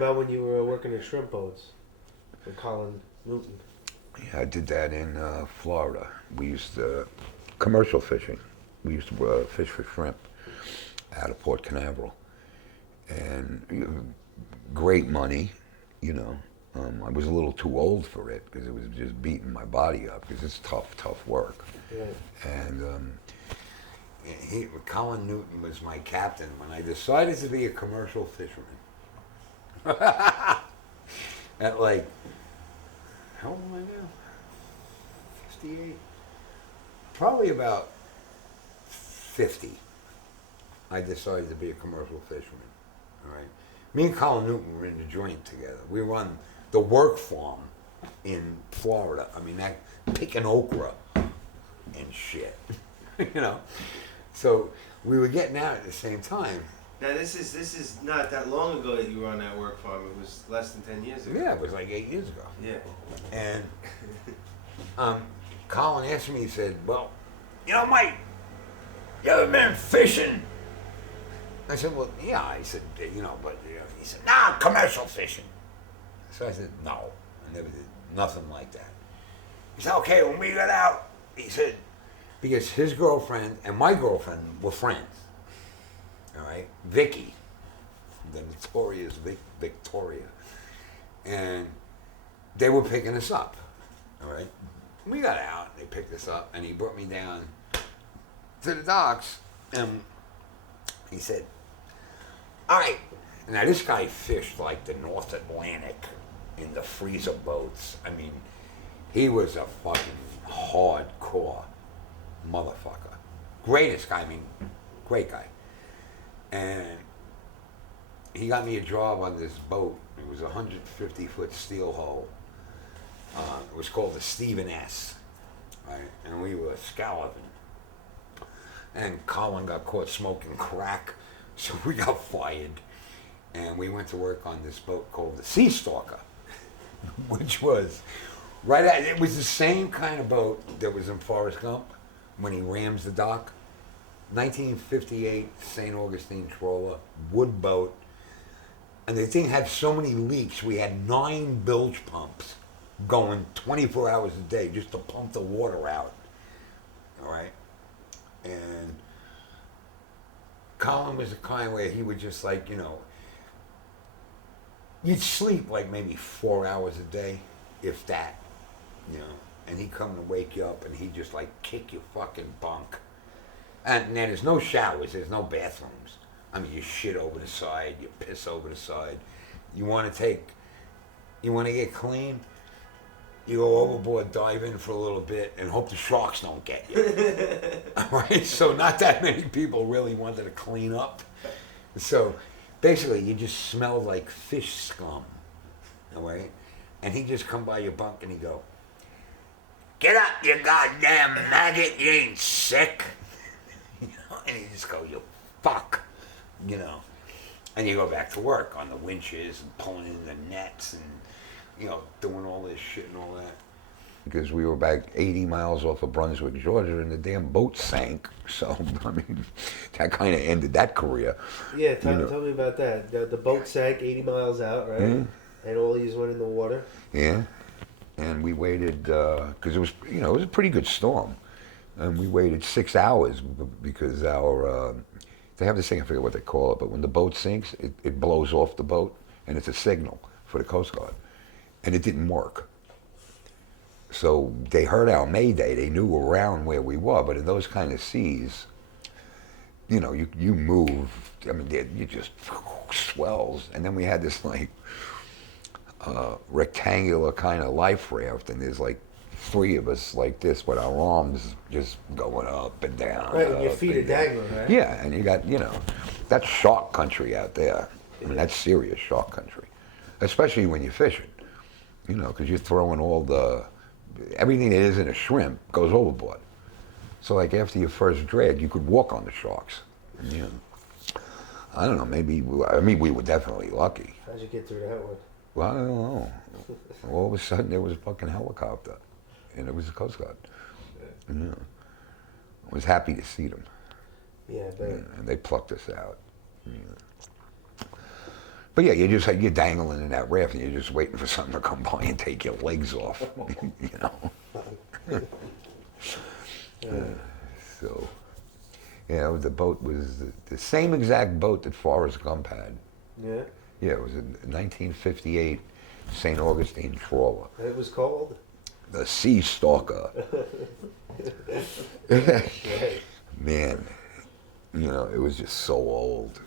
about when you were working in shrimp boats with Colin Newton. Yeah, I did that in Florida. We used commercial fishing. We used to fish for shrimp out of Port Canaveral, and great money, you know. I was a little too old for it because it was just beating my body up because it's tough work. Right. And Colin Newton was my captain when I decided to be a commercial fisherman. At like, how old am I now? 58? Probably about 50. I decided to be a commercial fisherman. All right. Me and Colin Newton were in the joint together. We run the work farm in Florida. I mean, that picking okra and shit. You know. So we were getting out at the same time. Now this is not that long ago that you were on that work farm. It was less than 10 years ago. Yeah, it was like 8 years ago. Yeah. And Colin asked me, he said, well, you know, Mike, you ever been fishing? I said, well, yeah. I said, you know, but you know, he said, nah, commercial fishing. So I said, no, I never did nothing like that. He said, okay, when we got out, he said, because his girlfriend and my girlfriend were friends. All right, Vicky, the notorious Victoria, and they were picking us up. All right, we got out. They picked us up, and he brought me down to the docks, and he said, "All right." Now this guy fished like the North Atlantic in the freezer boats. I mean, he was a fucking hardcore motherfucker. Greatest guy. I mean, great guy. And he got me a job on this boat. It was a 150-foot steel hull. It was called the Stephen S. Right? And we were scalloping. And Colin got caught smoking crack, so we got fired. And we went to work on this boat called the Stalker, which was it was the same kind of boat that was in Forrest Gump when he rams the dock. 1958 St. Augustine trawler, wood boat, and the thing had so many leaks. We had 9 bilge pumps going 24 hours a day just to pump the water out. All right, and Colin was the kind where he would just like, you know, you'd sleep like maybe 4 hours a day, if that, you know, and he'd come to wake you up and he'd just like kick your fucking bunk. And then there's no showers, there's no bathrooms. I mean, you shit over the side, you piss over the side. You want to get clean, you go overboard, dive in for a little bit, and hope the sharks don't get you. All right? So not that many people really wanted to clean up. So basically, you just smelled like fish scum. All right? And he'd just come by your bunk and he'd go, "Get up, you goddamn maggot, you ain't sick." You know, and you just go, "You fuck," you know. And you go back to work on the winches and pulling in the nets and, you know, doing all this shit and all that. Because we were back 80 miles off of Brunswick, Georgia, and the damn boat sank. So, I mean, that kind of ended that career. Yeah, tell me about that. The boat sank 80 miles out, right? Mm-hmm. And all these went in the water. Yeah. And we waited, because it was, you know, it was a pretty good storm. And we waited 6 hours because they have this thing, I forget what they call it, but when the boat sinks, it blows off the boat, and it's a signal for the Coast Guard. And it didn't work. So they heard our mayday. They knew around where we were, but in those kind of seas, you know, you move, I mean, you just swells. And then we had this, like, rectangular kind of life raft, and there's like 3 of us like this with our arms just going up and down. Right, and your feet are dangling, right? Yeah, and you got, you know, that's shark country out there. I mean, that's serious shark country, especially when you're fishing, you know, because you're throwing everything that isn't a shrimp goes overboard. So like after your first drag, you could walk on the sharks. And, you know, I don't know, maybe, I mean, we were definitely lucky. How'd you get through that one? Well, I don't know. All of a sudden, there was a fucking helicopter, and it was the Coast Guard. Yeah. I was happy to see them. Yeah, I bet. And they plucked us out. Yeah. But yeah, you're dangling in that raft and you're just waiting for something to come by and take your legs off, you know. So, yeah, the boat was the same exact boat that Forrest Gump had. Yeah. Yeah, it was a 1958 St. Augustine trawler. It was cold. The Sea Stalker. Right. Man, you know, it was just so old.